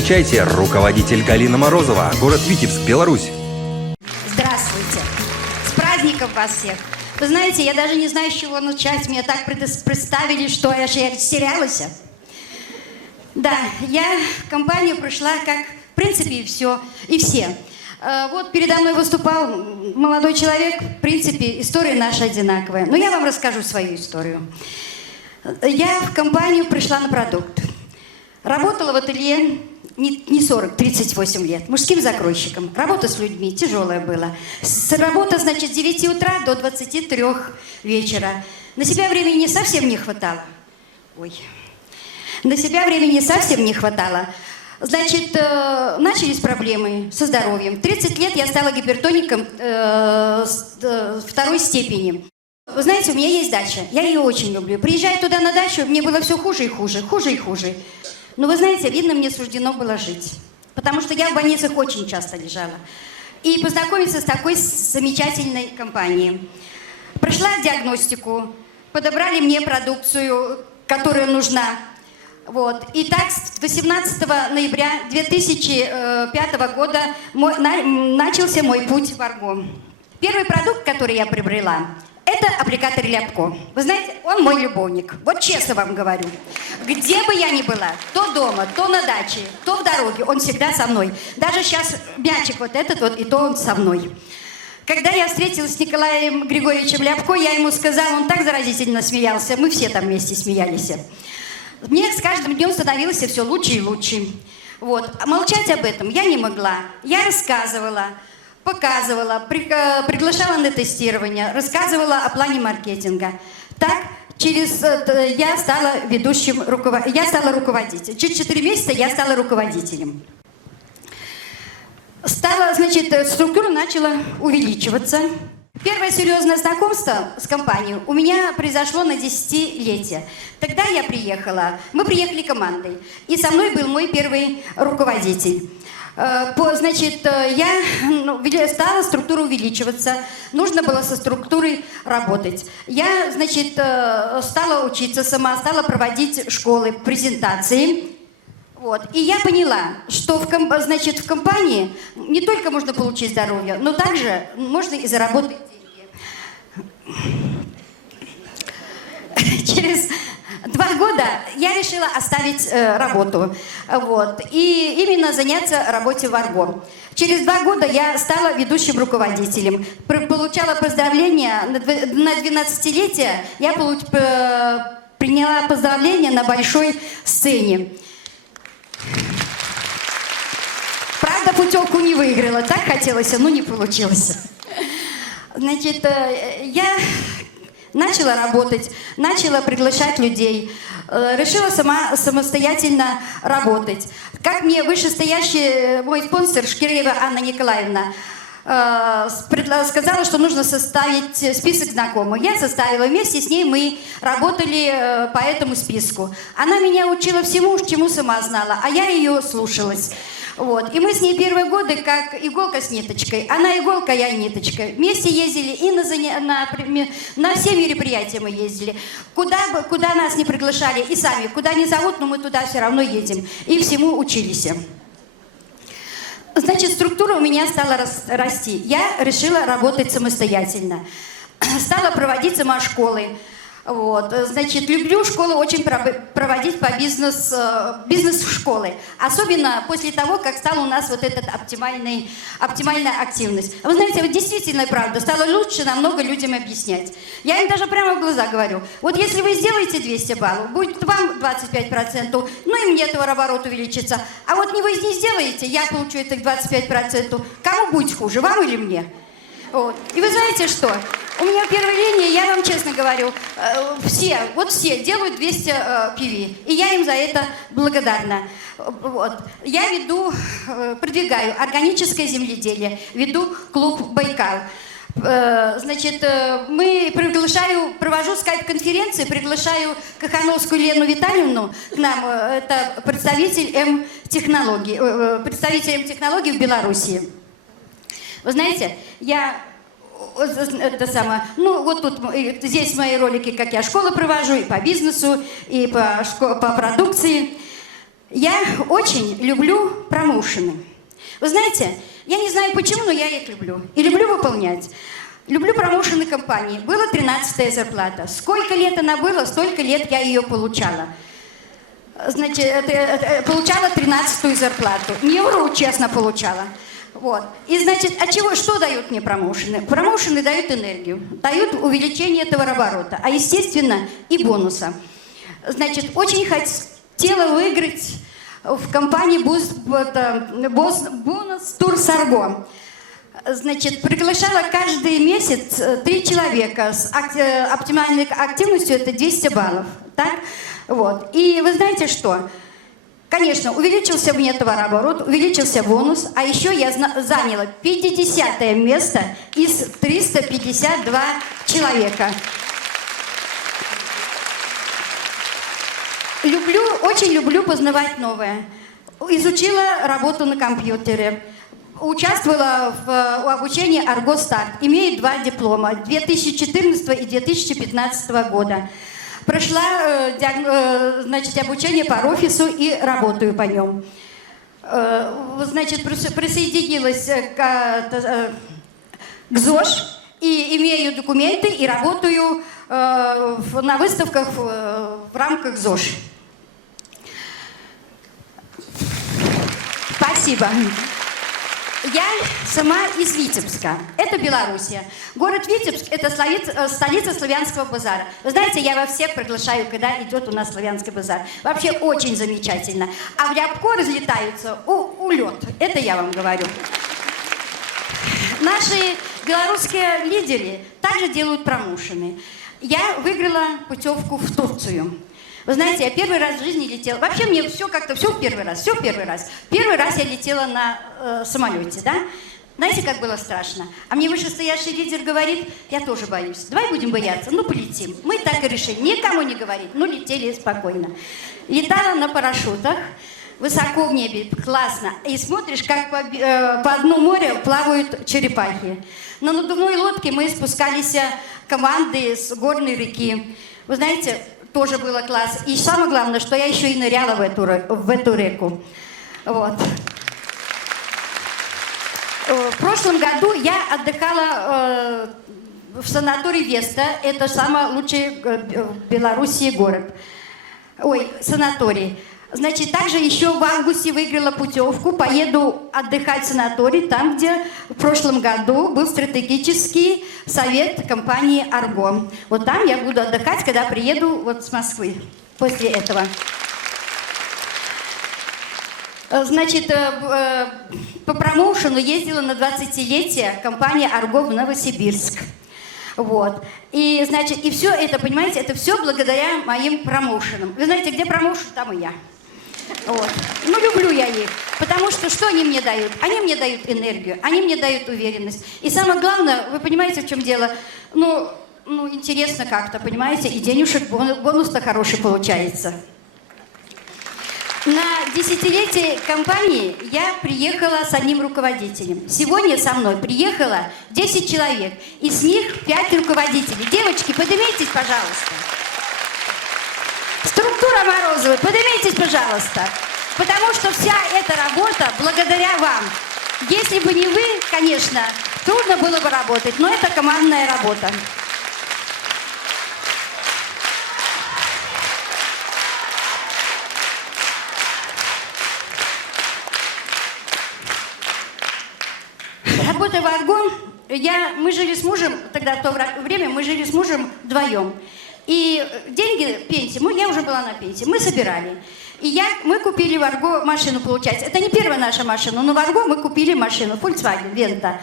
Встречайте, руководитель Галина Морозова, город Витебск, Беларусь. Здравствуйте. С праздником вас всех. Вы знаете, я даже не знаю, с чего начать. Меня так представили, что я растерялась. Да, я в компанию пришла как, в принципе, и все, и все. Вот передо мной выступал молодой человек. В принципе, история наша одинаковая. Но я вам расскажу свою историю. Я в компанию пришла на продукт. Работала в ателье не 40, 38 лет, мужским закройщиком. Работа с людьми тяжелая была. Работа, значит, с 9 утра до 23 вечера. На себя времени совсем не хватало. Ой. На себя времени совсем не хватало. Значит, начались проблемы со здоровьем. В 30 лет я стала гипертоником второй степени. Вы знаете, у меня есть дача. Я ее очень люблю. Приезжая туда на дачу, мне было все хуже и хуже, хуже и хуже. Но вы знаете, видно, мне суждено было жить. Потому что я в больницах очень часто лежала. И познакомиться с такой замечательной компанией. Прошла диагностику, подобрали мне продукцию, которая нужна. Вот. И так, с 18 ноября 2005 года начался мой путь в Арго. Первый продукт, который я приобрела, это аппликатор Ляпко. Вы знаете, он мой любовник. Вот честно вам говорю. Где бы я ни была, то дома, то на даче, то в дороге, он всегда со мной. Даже сейчас мячик вот этот вот, и то он со мной. Когда я встретилась с Николаем Григорьевичем Ляпко, я ему сказала, он так заразительно смеялся, мы все там вместе смеялись. Мне с каждым днем становилось все лучше и лучше. Вот. А молчать об этом я не могла. Я рассказывала, показывала, приглашала на тестирование, рассказывала о плане маркетинга. Так, я стала я стала руководителем. Через 4 месяца я стала руководителем. Значит, структура начала увеличиваться. Первое серьезное знакомство с компанией у меня произошло на 10-летие. Тогда я приехала, мы приехали командой, и со мной был мой первый руководитель. Значит, стала структура увеличиваться, нужно было со структурой работать. Я, значит, стала учиться сама, стала проводить школы, презентации. Вот. И я поняла, что в компании не только можно получить здоровье, но также можно и заработать деньги. Через 2 года я решила оставить работу, вот, и именно заняться работой в Арго. Через 2 года я стала ведущим руководителем. Получала поздравления на 12-летие, я приняла поздравления на большой сцене. Правда, путевку не выиграла, так хотелось, но не получилось. Значит, я начала работать, начала приглашать людей, решила самостоятельно работать. Как мне вышестоящий мой спонсор Шкиреева Анна Николаевна сказала, что нужно составить список знакомых. Я составила, вместе с ней мы работали по этому списку. Она меня учила всему, чему сама знала, а я ее слушалась. Вот. И мы с ней первые годы как иголка с ниточкой. Она иголка, я ниточка. Вместе ездили и на все мероприятия мы ездили. Куда нас не приглашали, и сами, куда не зовут, но мы туда все равно едем. И всему учились. Значит, структура у меня стала расти. Я решила работать самостоятельно. Стала проводить сама школы. Вот. Значит, люблю школы очень проводить по бизнес-школы. Особенно после того, как стала у нас вот эта оптимальная активность. Вы знаете, вот действительно правда, стало лучше намного людям объяснять. Я им даже прямо в глаза говорю, вот если вы сделаете 200 баллов, будет вам 25%, ну и мне товарооборот увеличится. А вот вы не сделаете, я получу этих 25%. Кому будет хуже, вам или мне? Вот. И вы знаете что? У меня в первой линии, я вам честно говорю, все делают 200 PV. И я им за это благодарна. Вот. Я продвигаю органическое земледелие, веду клуб «Байкал». Значит, провожу скайп-конференции, приглашаю Кахановскую Лену Витальевну к нам, это представитель М-технологий в Беларуси. Вы знаете, здесь мои ролики, как я школы провожу, и по бизнесу, и по продукции. Я очень люблю промоушены. Вы знаете, я не знаю почему, но я их люблю. И люблю выполнять. Люблю промоушены компании. Была 13-я зарплата. Сколько лет она была, столько лет я ее получала. Значит, получала 13-ю зарплату. Не вру, честно получала. Вот. И значит, от чего, что дают мне промоушены? Промоушены дают энергию, дают увеличение товарооборота, а естественно и бонуса. Значит, очень хотела выиграть в компании бонус тур Сарго. Значит, приглашала каждый месяц 3 человека с оптимальной активностью, это 200 баллов. Так? Вот. И вы знаете что? Конечно, увеличился мне товарооборот, увеличился бонус, а еще я заняла 50-е место из 352 человека. Очень люблю познавать новое. Изучила работу на компьютере. Участвовала в обучении Argo Start. Имею 2 диплома 2014 и 2015 года. Прошла значит, обучение по офису и работаю по нем. Значит, присоединилась к ЗОЖ и имею документы и работаю на выставках в рамках ЗОЖ. Спасибо. Я сама из Витебска. Это Белоруссия. Город Витебск – это столица славянского базара. Вы знаете, я во всех приглашаю, когда идет у нас славянский базар. Вообще очень замечательно. А в Рябко разлетаются улет. Это я вам говорю. Наши белорусские лидеры также делают промоушены. Я выиграла путевку в Турцию. Вы знаете, я первый раз в жизни летела. Вообще мне все как-то, все в первый раз. Первый раз я летела на самолете, да? Знаете, как было страшно? А мне вышестоящий лидер говорит, я тоже боюсь. Давай будем бояться, ну полетим. Мы так и решили, никому не говорить, ну летели спокойно. Летала на парашютах, высоко в небе, классно. И смотришь, как по дну моря плавают черепахи. На надувной лодке мы спускались команды с горной реки. Вы знаете, тоже было класс. И самое главное, что я еще и ныряла в эту реку. Вот. В прошлом году я отдыхала в санатории Веста. Это самый лучший в Белоруссии город. Ой, санаторий. Значит, также еще в августе выиграла путевку. Поеду отдыхать в санаторий, там, где в прошлом году был стратегический совет компании Argo. Вот там я буду отдыхать, когда приеду вот с Москвы после этого. Значит, по промоушену ездила на 20-летие компания Argo в Новосибирск. Вот. И, значит, и все это, понимаете, это все благодаря моим промоушенам. Вы знаете, где промоушен, там и я. Вот. Ну, люблю я их, потому что они мне дают? Они мне дают энергию, они мне дают уверенность. И самое главное, вы понимаете, в чем дело? Ну интересно как-то, понимаете, и денежек, бонус-то хороший получается. На десятилетие компании я приехала с одним руководителем. Сегодня со мной приехало 10 человек, из них 5 руководителей. Девочки, поднимитесь, пожалуйста. Структура Морозовой, поднимитесь, пожалуйста. Потому что вся эта работа благодаря вам. Если бы не вы, конечно, трудно было бы работать, но это командная работа. Работая в Argo, мы жили с мужем, тогда в то время мы жили с мужем вдвоем. И деньги, пенсии, я уже была на пенсии, мы собирали. И мы купили в Argo машину, получается. Это не первая наша машина, но в Argo мы купили машину, Volkswagen Venta.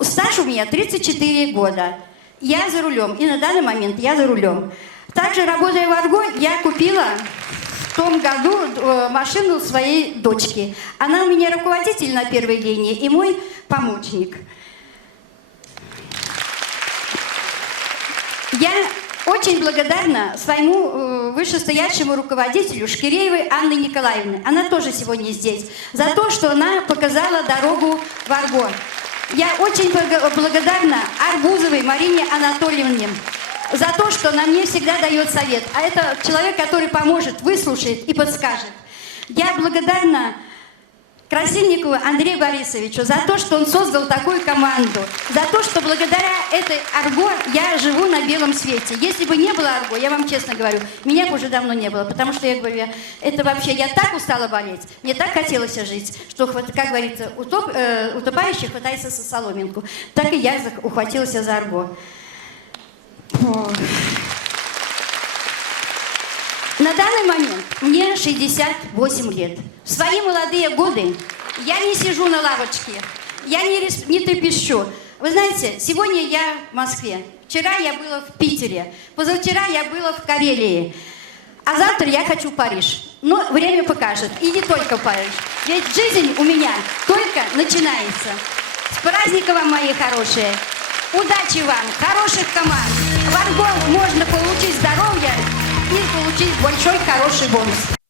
Стаж у меня 34 года. Я за рулем, и на данный момент я за рулем. Также, работая в Argo, я купила в том году машину своей дочки. Она у меня руководитель на первой линии и мой помощник. Я очень благодарна своему вышестоящему руководителю Шкиреевой Анне Николаевне. Она тоже сегодня здесь. За то, что она показала дорогу в Argo. Я очень благодарна Арбузовой Марине Анатольевне за то, что она мне всегда дает совет. А это человек, который поможет, выслушает и подскажет. Я благодарна Красильникову Андрею Борисовичу за то, что он создал такую команду, за то, что благодаря этой Арго я живу на белом свете. Если бы не было Арго, я вам честно говорю, меня бы уже давно не было, потому что я говорю, это вообще, я так устала болеть, мне так хотелось жить, что, как говорится, утопающий хватается за соломинку. Так и я ухватилась за Арго. На данный момент мне 68 лет. В свои молодые годы я не сижу на лавочке, я не трепещу. Вы знаете, сегодня я в Москве, вчера я была в Питере, позавчера я была в Карелии, а завтра я хочу в Париж. Но время покажет, и не только в Париж. Ведь жизнь у меня только начинается. С праздником вам, мои хорошие! Удачи вам, хороших команд! В Арго можно получить здоровье и получить большой хороший бонус.